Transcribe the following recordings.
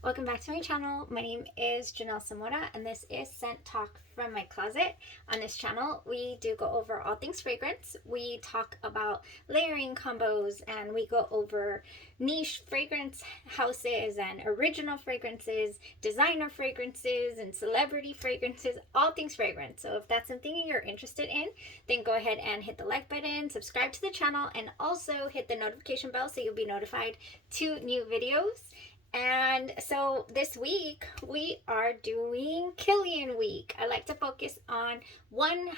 Welcome back to my channel. My name is Janelle Samora and this is Scent Talk from my closet. On this channel, we do go over all things fragrance. We talk about layering combos and we go over niche fragrance houses and original fragrances, designer fragrances, and celebrity fragrances, all things fragrance. So if that's something you're interested in, then go ahead and hit the like button, subscribe to the channel, and also hit the notification bell so you'll be notified to new videos. And so this week we are doing Kilian week. I like to focus on one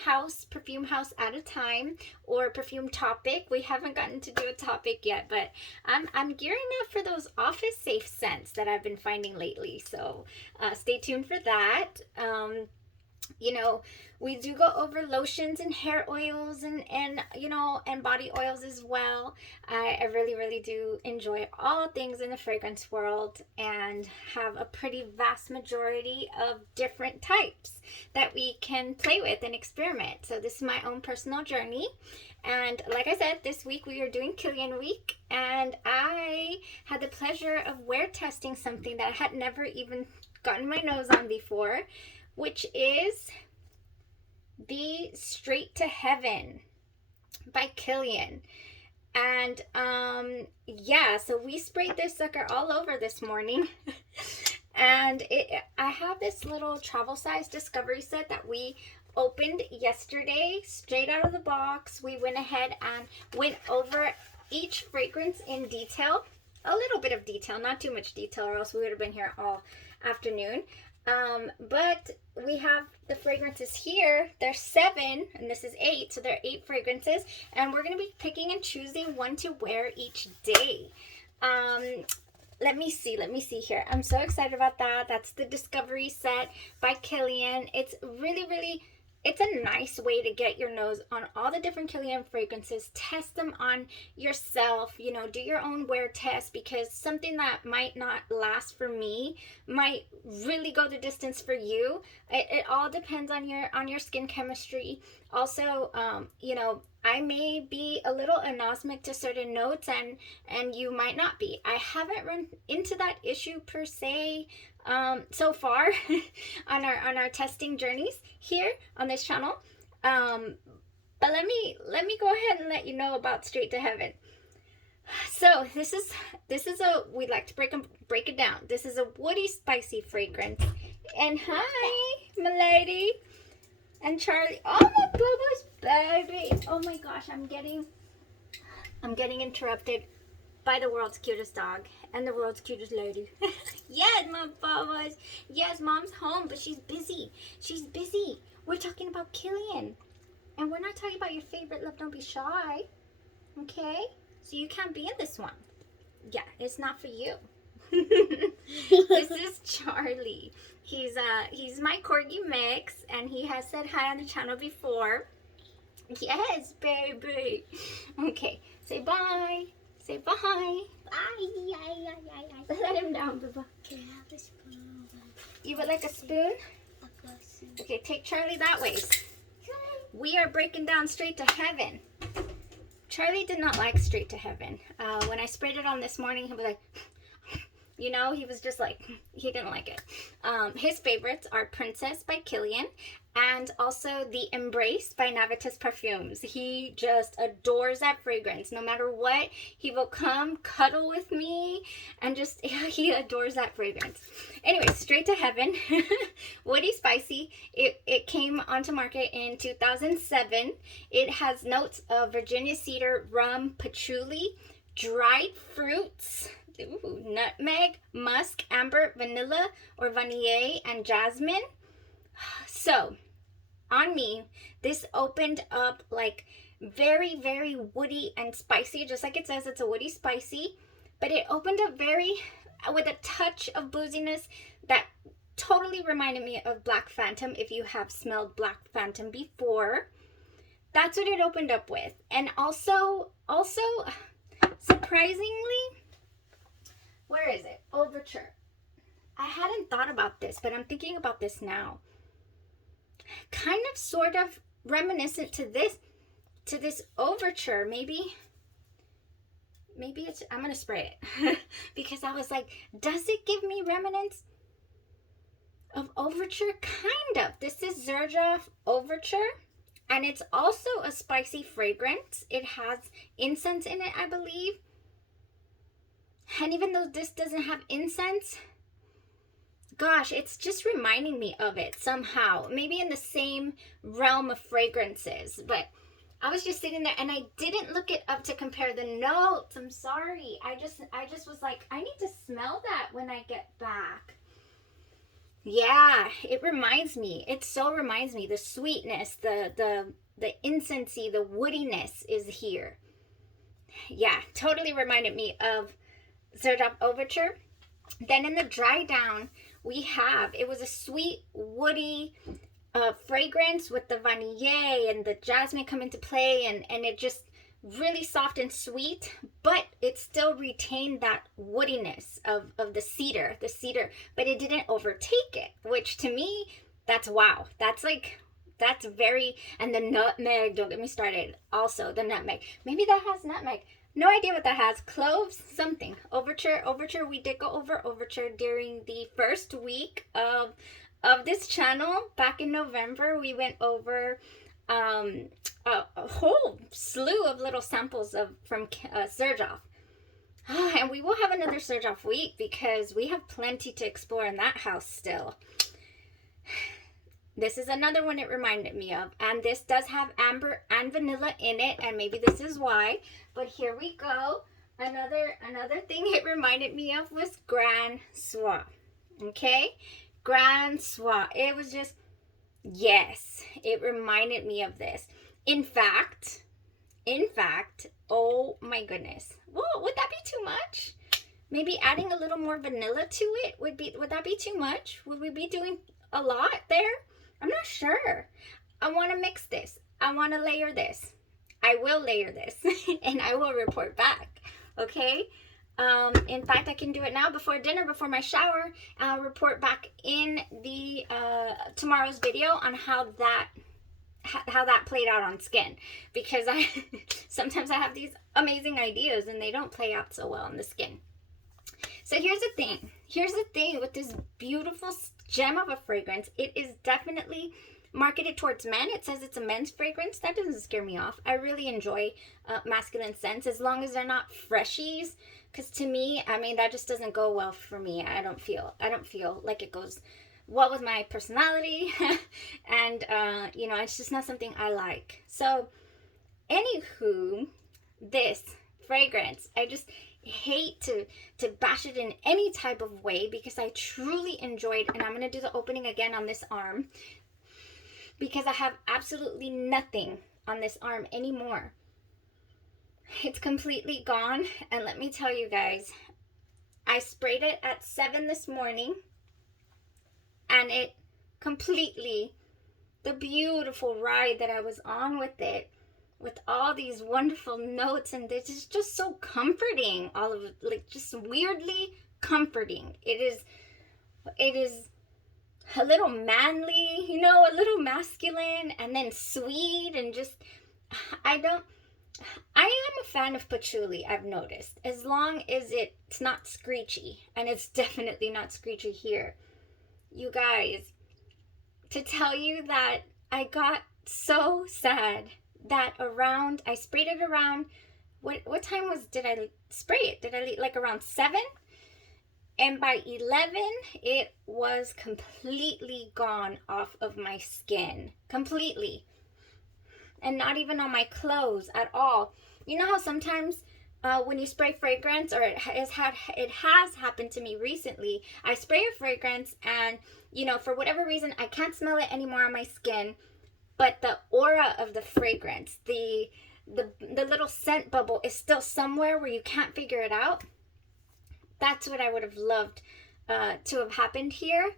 perfume house at a time, or perfume topic. We haven't gotten to do a topic yet, but I'm gearing up for those office safe scents that I've been finding lately. So stay tuned for that. We do go over lotions and hair oils and body oils as well. I really do enjoy all things in the fragrance world and have a pretty vast majority of different types that we can play with and experiment. So this is my own personal journey. And like I said, this week we are doing Kilian week, and I had the pleasure of wear testing something that I had never even gotten my nose on before, which is the Straight to Heaven by Kilian. And so we sprayed this sucker all over this morning. And I have this little travel size discovery set that we opened yesterday straight out of the box. We went ahead and went over each fragrance in detail, a little bit of detail, not too much detail, or else we would have been here all afternoon. But we have the fragrances here. There's 7 and this is 8, so there are 8 fragrances, and we're going to be picking and choosing one to wear each day. Let me see here. I'm so excited about that. That's the discovery set by Kilian. It's it's a nice way to get your nose on all the different Kilian fragrances, test them on yourself, do your own wear test, because something that might not last for me might really go the distance for you. It all depends on your skin chemistry. Also, I may be a little anosmic to certain notes and you might not be. I haven't run into that issue per se so far on our testing journeys here on this channel. But let me go ahead and let you know about Straight to Heaven. So this is we'd like to break it down. This is a woody spicy fragrance. And hi, my lady. And Charlie. Oh my bubbles, baby. Oh my gosh, I'm getting interrupted by the world's cutest dog and the world's cutest lady. Yes, my bubbles. Yes, mom's home, but she's busy. We're talking about Kilian. And we're not talking about your favorite love. Don't be shy. Okay? So you can't be in this one. Yeah, it's not for you. This is Charlie. He's my corgi mix, and he has said hi on the channel before. Yes, baby. Okay, say bye. Say bye. Bye. Let him down, Baba. Can I have a spoon? You would like a spoon? Okay, take Charlie that way. We are breaking down Straight to Heaven. Charlie did not like Straight to Heaven. When I sprayed it on this morning, he was like, he was just like, he didn't like it. His favorites are Princess by Kilian and also The Embrace by Navitas Parfums. He just adores that fragrance. No matter what, he will come cuddle with me and he adores that fragrance. Anyway, Straight to Heaven, woody spicy. It came onto market in 2007. It has notes of Virginia cedar, rum, patchouli, dried fruits, nutmeg, musk, amber, vanilla or vanille, and jasmine. So on me, this opened up like very, very woody and spicy, just like it says, it's a woody spicy, but it opened up with a touch of booziness that totally reminded me of Black Phantom. If you have smelled Black Phantom before, that's what it opened up with. And also surprisingly, where is it? Overture. I hadn't thought about this, but I'm thinking about this now. Kind of sort of reminiscent to this overture. Maybe maybe it's, I'm gonna spray it because I was like, does it give me remnants of Overture? Kind of. This is Xerjoff Overture, and it's also a spicy fragrance. It has incense in it, I believe. And even though this doesn't have incense, gosh, it's just reminding me of it somehow. Maybe in the same realm of fragrances, but I was just sitting there and I didn't look it up to compare the notes. I'm sorry. I just was like, I need to smell that when I get back. Yeah, it reminds me. It so reminds me. The sweetness, the incensey, the woodiness is here. Yeah, totally reminded me of Xerjoff Overture. Then in the dry down, we have, it was a sweet, woody fragrance with the vanille and the jasmine come into play, and it just really soft and sweet, but it still retained that woodiness of the cedar, but it didn't overtake it, which to me, that's wow. That's like, that's very, and the nutmeg, don't get me started. Also, the nutmeg. Maybe that has nutmeg. No idea what that has. Cloves, something. Overture, we did go over Overture during the first week of this channel. Back in November, we went over a whole slew of little samples from Xerjoff. And we will have another Xerjoff week because we have plenty to explore in that house still. This is another one it reminded me of, and this does have amber and vanilla in it, and maybe this is why, but here we go. Another thing it reminded me of was Grand Soir. Okay, Grand Soir. It was just, yes, it reminded me of this. In fact, oh my goodness. Whoa, would that be too much? Maybe adding a little more vanilla to it would that be too much? Would we be doing a lot there? I'm not sure. I want to mix this. I want to layer this. I will layer this and I will report back. Okay. In fact, I can do it now before dinner, before my shower. I'll report back in the tomorrow's video on how that played out on skin, because sometimes I have these amazing ideas and they don't play out so well on the skin. So here's the thing with this beautiful gem of a fragrance. It is definitely marketed towards men. It says it's a men's fragrance. That doesn't scare me off. I really enjoy masculine scents as long as they're not freshies, because to me, I mean, that just doesn't go well for me. I don't feel like it goes well with my personality. And you know, it's just not something I like. So anywho, this fragrance, I just hate to bash it in any type of way because I truly enjoyed, and I'm going to do the opening again on this arm because I have absolutely nothing on this arm anymore. It's completely gone, and let me tell you guys, I sprayed it at 7 this morning and it completely, the beautiful ride that I was on with it, with all these wonderful notes, and this is just so comforting. All of it, like, just weirdly comforting. It is a little manly, you know, a little masculine, and then sweet, and just, I am a fan of patchouli, I've noticed, as long as it's not screechy, and it's definitely not screechy here. You guys, to tell you that I got so sad that I sprayed it around, what time did I spray it? Did I like around 7? And by 11, it was completely gone off of my skin. Completely. And not even on my clothes at all. You know how sometimes when you spray fragrance, or it has happened to me recently, I spray a fragrance and, you know, for whatever reason, I can't smell it anymore on my skin. But the aura of the fragrance, the little scent bubble is still somewhere where you can't figure it out. That's what I would have loved to have happened here,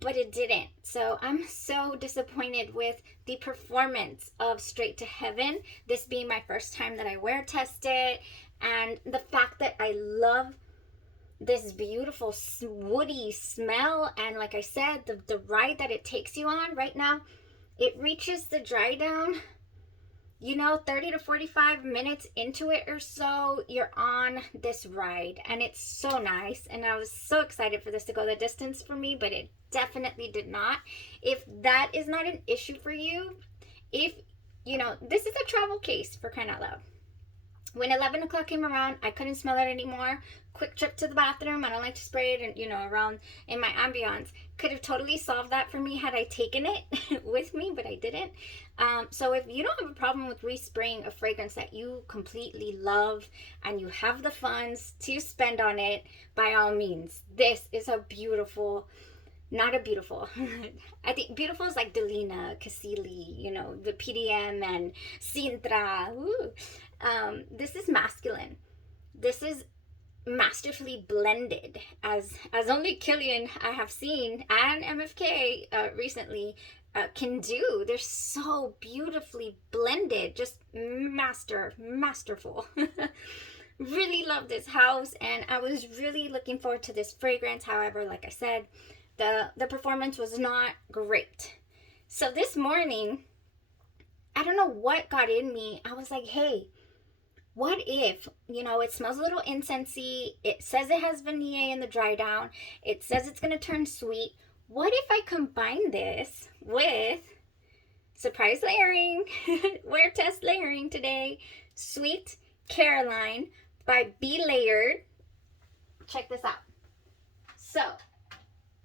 but it didn't. So I'm so disappointed with the performance of Straight to Heaven, this being my first time that I wear tested, and the fact that I love this beautiful woody smell, and like I said, the ride that it takes you on right now. It reaches the dry down you know, 30 to 45 minutes into it or so, you're on this ride, and it's so nice. And I was so excited for this to go the distance for me, but it definitely did not. If that is not an issue for you, if, you know, this is a travel case, for crying out loud. When 11 o'clock came around, I couldn't smell it anymore. Quick trip to the bathroom. I don't like to spray it, and you know, around in my ambiance. Could have totally solved that for me had I taken it with me, but I didn't. So if you don't have a problem with respraying a fragrance that you completely love and you have the funds to spend on it, by all means, this is a beautiful, not a beautiful. I think beautiful is like Delina, Cassili, you know, the PDM and Sintra. This is masculine. This is masterfully blended, as only Kilian I have seen and MFK recently can do. They're so beautifully blended, just masterful. Really love this house, and I was really looking forward to this fragrance. However, like I said, the performance was not great. So this morning, I don't know what got in me. I was like, hey, what if, you know, it smells a little incensey, it says it has vanilla in the dry down, it says it's going to turn sweet. What if I combine this with, surprise layering, wear test layering today, Sweet Caroline by Be Layered. Check this out. So,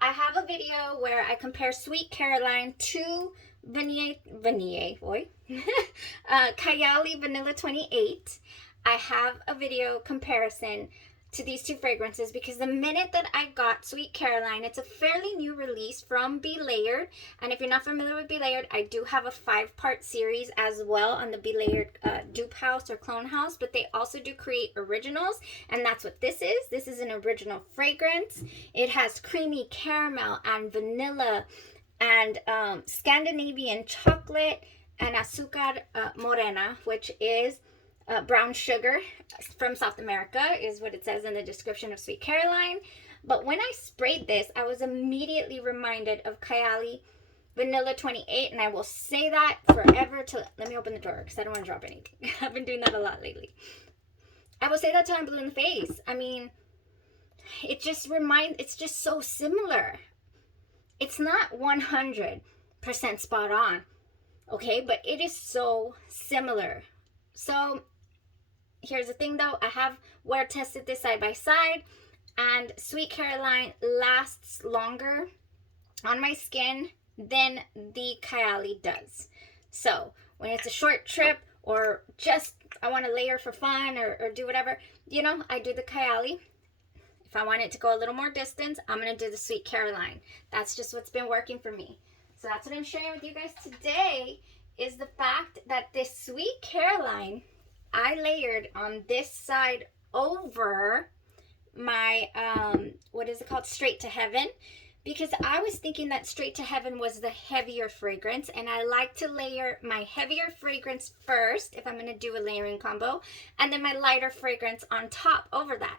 I have a video where I compare Sweet Caroline to Kayali Vanilla 28. I have a video comparison to these two fragrances because the minute that I got Sweet Caroline, it's a fairly new release from Be Layered. And if you're not familiar with Be Layered, I do have a 5-part series as well on the Be Layered dupe house or clone house, but they also do create originals, and that's what this is. This is an original fragrance. It has creamy caramel and vanilla and Scandinavian chocolate and azúcar morena, which is brown sugar from South America, is what it says in the description of Sweet Caroline. But when I sprayed this, I was immediately reminded of Kayali Vanilla 28, and I will say that forever till, let me open the drawer because I don't want to drop anything. I've been doing that a lot lately. I will say that till I'm blue in the face. I mean, it's just so similar. It's not 100% spot on, okay, but it is so similar. So here's the thing though, I have wear tested this side by side, and Sweet Caroline lasts longer on my skin than the Kayali does. So when it's a short trip or just I want to layer for fun or do whatever, you know, I do the Kayali. If I want it to go a little more distance, I'm going to do the Sweet Caroline. That's just what's been working for me. So that's what I'm sharing with you guys today, is the fact that this Sweet Caroline, I layered on this side over my, what is it called? Straight to Heaven. Because I was thinking that Straight to Heaven was the heavier fragrance, and I like to layer my heavier fragrance first if I'm going to do a layering combo, and then my lighter fragrance on top over that.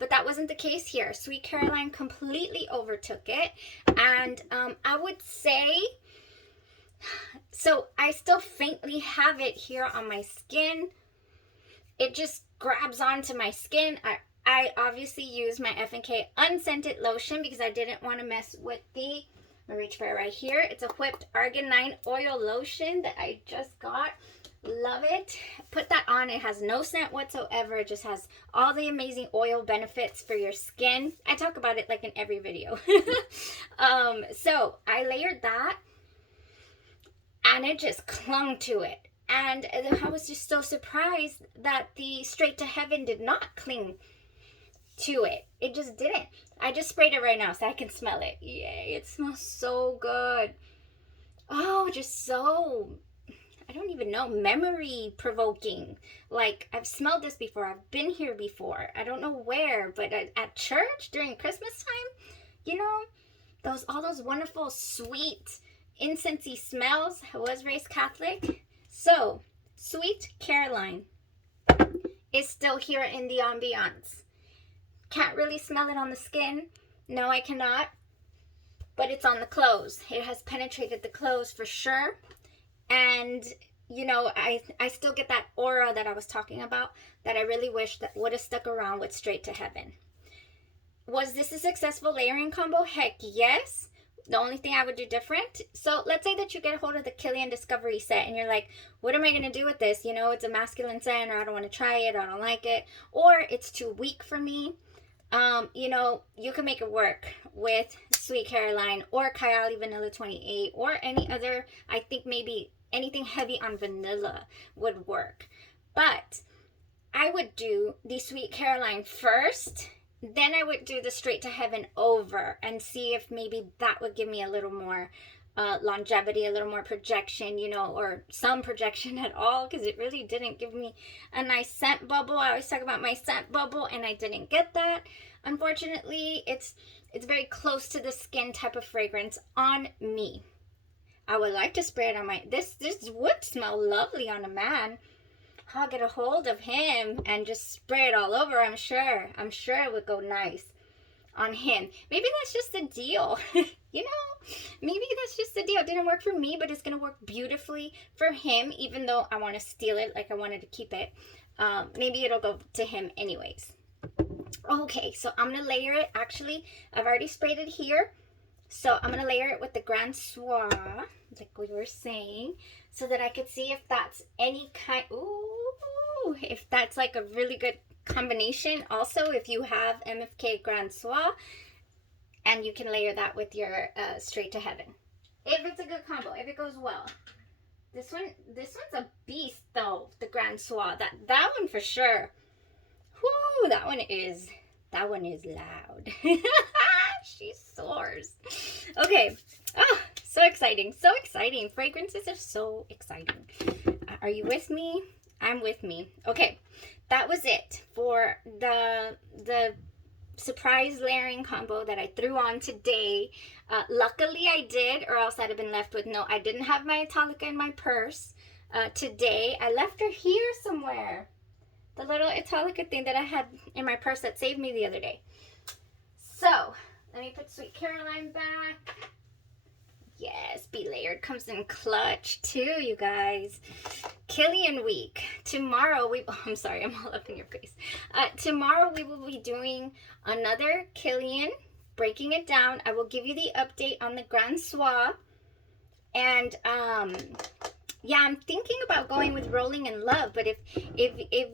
But that wasn't the case here. Sweet Caroline completely overtook it. And I would say, so I still faintly have it here on my skin. It just grabs onto my skin. I obviously used my F&K unscented lotion because I didn't want to mess with the, I'm going to reach for it right here. It's a whipped arginine oil lotion that I just got. Love it. Put that on. It has no scent whatsoever. It just has all the amazing oil benefits for your skin. I talk about it like in every video. So I layered that, and it just clung to it. And I was just so surprised that the Straight to Heaven did not cling to it. It just didn't. I just sprayed it right now so I can smell it. Yay, it smells so good. Oh, just so, I don't even know, memory provoking. Like, I've smelled this before. I've been here before. I don't know where, but at church during Christmas time, you know, all those wonderful sweet incensey smells. I was raised Catholic. So, Sweet Caroline is still here in the ambiance. Can't really smell it on the skin. No, I cannot. But it's on the clothes. It has penetrated the clothes for sure. And you know, I still get that aura that I was talking about that I really wish that would have stuck around with Straight to Heaven. Was this a successful layering combo? Heck yes. The only thing I would do different, so let's say that you get a hold of the Kilian Discovery set and you're like, what am I going to do with this? You know, it's a masculine scent, or I don't want to try it, or I don't like it, or it's too weak for me. You know, you can make it work with Sweet Caroline or Kylie Vanilla 28 or any other. I think maybe anything heavy on vanilla would work. But I would do the Sweet Caroline first, then I would do the Straight to Heaven over and see if maybe that would give me a little more longevity, a little more projection, you know, or some projection at all, because it really didn't give me a nice scent bubble. I always talk about my scent bubble, and I didn't get that. Unfortunately, it's very close to the skin type of fragrance on me. I would like to spray it on my, this would smell lovely on a man. I'll get a hold of him and just spray it all over. I'm sure it would go nice on him. Maybe that's just the deal. You know, maybe that's just the deal. It didn't work for me, but it's going to work beautifully for him, even though I want to steal it, like I wanted to keep it. Maybe it'll go to him anyways. Okay, so I'm going to layer it. Actually, I've already sprayed it here. So I'm going to layer it with the Grand Soir, like we were saying, so that I could see if that's any kind, ooh, if that's like a really good combination. Also, if you have MFK Grand Soir, and you can layer that with your Straight to Heaven. If it's a good combo, if it goes well. This one's a beast though, the Grand Soir. That one for sure. Whoo, that one is loud. She soars. Okay. Oh, so exciting. So exciting. Fragrances are so exciting. Are you with me? I'm with me. Okay. That was it for the surprise layering combo that I threw on today. Luckily I did, or else I'd have been left with no. I didn't have my Italica in my purse today. I left her here somewhere. The little Italica thing that I had in my purse that saved me the other day. So, let me put Sweet Caroline back. Yes, Be Layered comes in clutch too, you guys. Kilian week. Tomorrow I'm sorry, I'm all up in your face. Tomorrow we will be doing another Kilian, breaking it down. I will give you the update on the Grand Soir. And yeah, I'm thinking about going with Rolling in Love, but if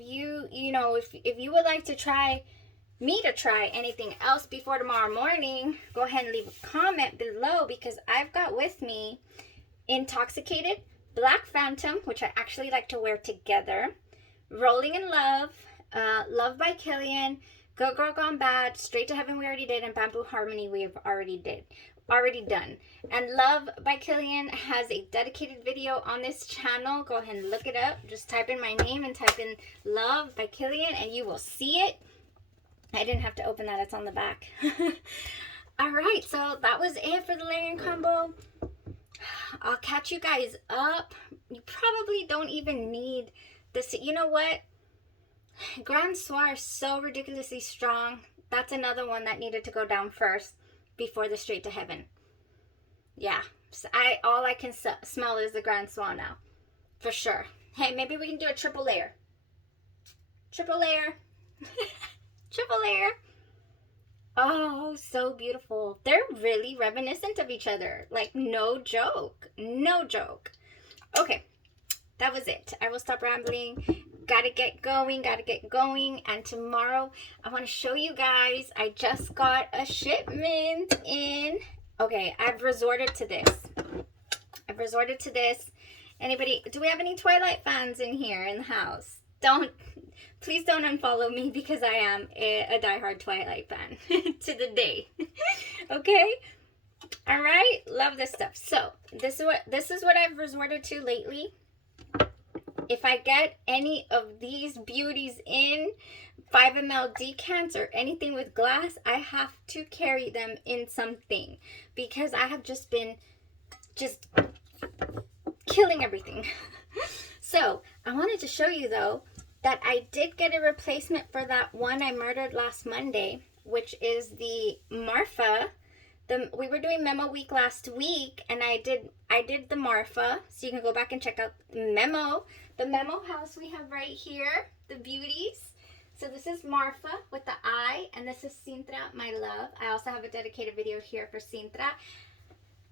you would like to try anything else before tomorrow morning, go ahead and leave a comment below, because I've got with me Intoxicated, Black Phantom, which I actually like to wear together, Rolling in Love, Love by Kilian, Good Girl Gone Bad, Straight to Heaven we already did, and Bamboo Harmony we've already done. And Love by Kilian has a dedicated video on this channel. Go ahead and look it up. Just type in my name and type in Love by Kilian and you will see it. I didn't have to open that, it's on the back. All right, so that was it for the layering combo. I'll catch you guys up. You probably don't even need this. You know what? Grand Soir is so ridiculously strong. That's another one that needed to go down first before the Straight to Heaven. Yeah, so all I can smell is the Grand Soir now, for sure. Hey, maybe we can do a triple layer. Triple layer. Triple layer. Oh, so beautiful. They're really reminiscent of each other. Like, no joke. No joke. Okay, that was it. I will stop rambling. Gotta get going. And tomorrow, I want to show you guys. I just got a shipment in. Okay, I've resorted to this. Anybody, do we have any Twilight fans in here in the house? Please don't unfollow me, because I am a diehard Twilight fan to the day. Okay? All right? Love this stuff. So, this is what I've resorted to lately. If I get any of these beauties in 5 ml decants or anything with glass, I have to carry them in something, because I have just been killing everything. So, I wanted to show you though that I did get a replacement for that one I murdered last Monday, which is the we were doing Memo Week last week, and I did the Marfa, so you can go back and check out Memo. The Memo house we have right here, the beauties. So this is Marfa with the eye, and this is Sintra, my love. I also have a dedicated video here for Sintra.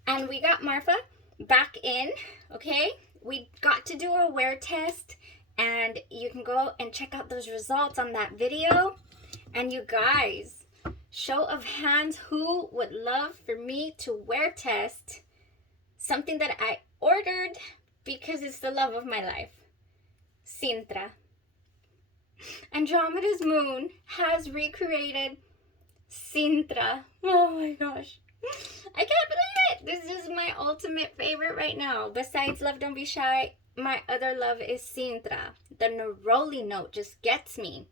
And we got Marfa back in, okay? We got to do a wear test, and you can go and check out those results on that video. And you guys, show of hands, who would love for me to wear test something that I ordered because it's the love of my life? Sintra. Andromeda's moon has recreated Sintra. Oh my gosh. I can't believe it. This is my ultimate favorite right now. Besides Love Don't Be Shy, my other love is Sintra. The neroli note just gets me.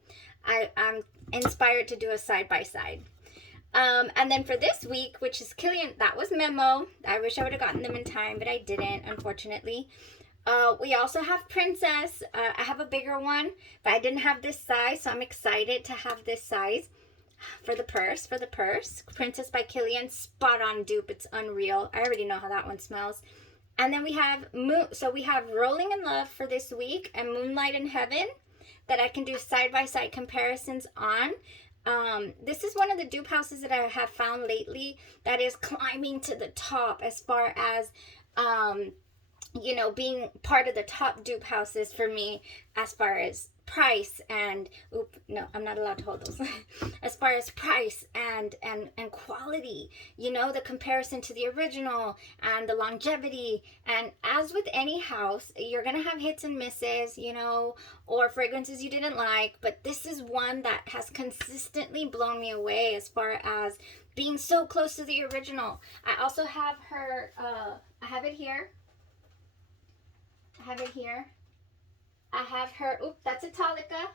I'm inspired to do a side-by-side. And then for this week, which is Kilian, that was Memo. I wish I would have gotten them in time, but I didn't, unfortunately. We also have Princess. I have a bigger one, but I didn't have this size, so I'm excited to have this size for the purse. Princess by Kilian, spot on dupe. It's unreal. I already know how that one smells. And then we have we have Rolling in Love for this week and Moonlight in Heaven that I can do side-by-side comparisons on. This is one of the dupe houses that I have found lately that is climbing to the top as far as you know, being part of the top dupe houses for me as far as price and no, I'm not allowed to hold those. As far as price and quality, you know, the comparison to the original and the longevity. And as with any house, you're gonna have hits and misses, you know, or fragrances you didn't like, but this is one that has consistently blown me away as far as being so close to the original. I also have her I have it here. I have her, that's Italica.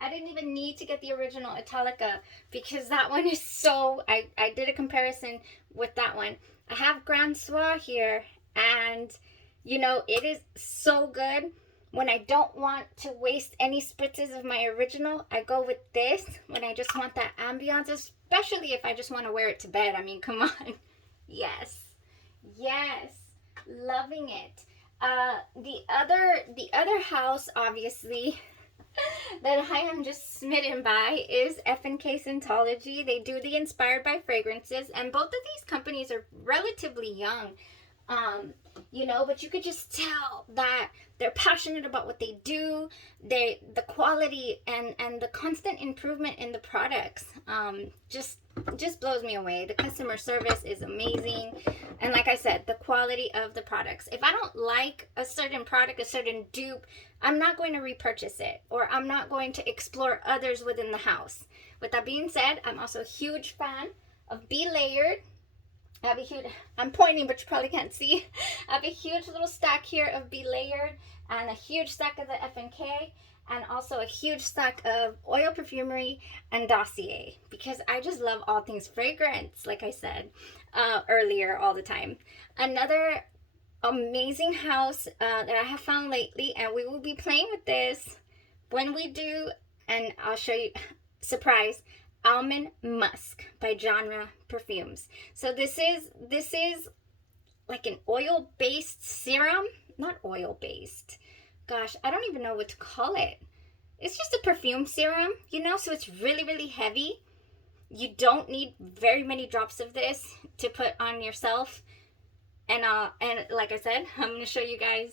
I didn't even need to get the original Italica because that one is so, I did a comparison with that one. I have Grand Soir here, and you know, it is so good. When I don't want to waste any spritzes of my original, I go with this when I just want that ambiance, especially if I just want to wear it to bed. I mean, come on. Yes, loving it. The other house, obviously, that I am just smitten by is F&K Scentology. They do the Inspired by Fragrances, and both of these companies are relatively young, you know, but you could just tell that they're passionate about what they do. The quality and the constant improvement in the products just blows me away. The customer service is amazing, and like I said, the quality of the products. If I don't like a certain product, a certain dupe, I'm not going to repurchase it, or I'm not going to explore others within the house. With that being said, I'm also a huge fan of Be Layered. I have a huge, I'm pointing but you probably can't see. I have a huge little stack here of Be Layered and a huge stack of the F&K, and also a huge stack of Oil Perfumery and Dossier, because I just love all things fragrance, like I said earlier, all the time. Another amazing house that I have found lately, and we will be playing with this when we do, and I'll show you, surprise, Almond Musk by Genre Perfumes. So this is like an oil-based serum, not oil-based. Gosh, I don't even know what to call it. It's just a perfume serum, you know, so it's really, really heavy. You don't need very many drops of this to put on yourself. And like I said, I'm going to show you guys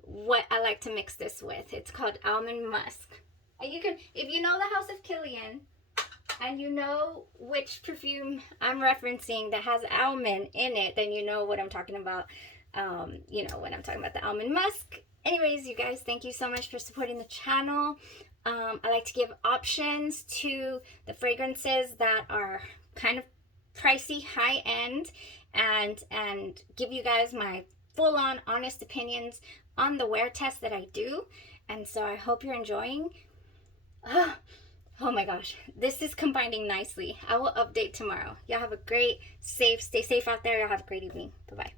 what I like to mix this with. It's called Almond Musk. And you can, if you know the House of Kilian, and you know which perfume I'm referencing that has almond in it, then you know what I'm talking about. You know, when I'm talking about the Almond Musk. Anyways, you guys, thank you so much for supporting the channel. I like to give options to the fragrances that are kind of pricey, high-end, and give you guys my full-on honest opinions on the wear test that I do. And so I hope you're enjoying. Oh my gosh, this is combining nicely. I will update tomorrow. Y'all have a great, stay safe out there. Y'all have a great evening. Bye-bye.